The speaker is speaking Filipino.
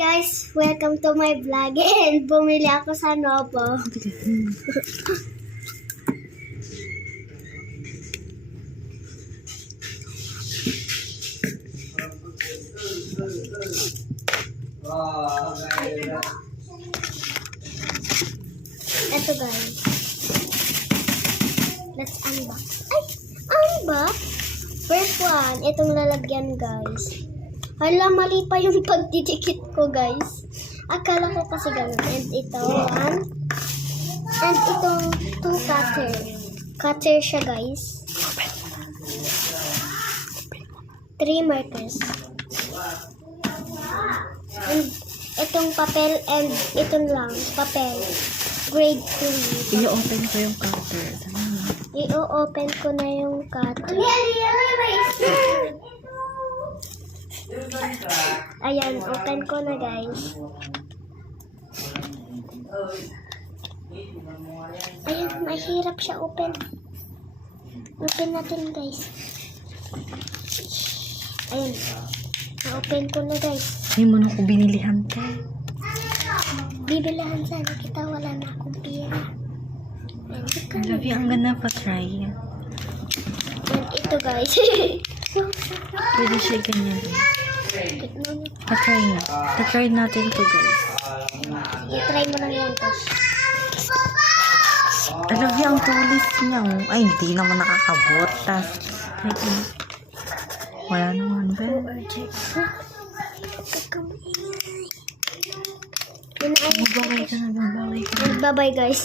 guys, welcome to my vlog and bumili ako sa Novo. Ito guys. Let's unbox. Ay! Unbox? First one, itong lalagyan guys. Hala, mali pa yung pagdidikit ko guys. Akala ko kasi ganun. And ito, one. And itong two cutter. Cutter siya guys. 3 markers. And itong papel and itong lang, papel. Grade 3. I-open ko yung cutter. I-open ko na yung cutter. Ayan, open ko na guys. Ayan, mahirap siya open. Open natin guys. Ayan, na-open ko na guys. Hindi mo na ako binilihan ka. Bibilahan sana kita, wala na akong pera. Grabe, ang ganda pa try. And ito guys. Pwede siya ganyan. Pa-try na. Pa-try natin to guys. I-try mo lang yan guys. Grabe, ang tulis niya. Oh. Ay, hindi naman nakakabot. Wala naman ba? Yun ay. Magbabay ka na, magbabay ka na. Bye-bye guys.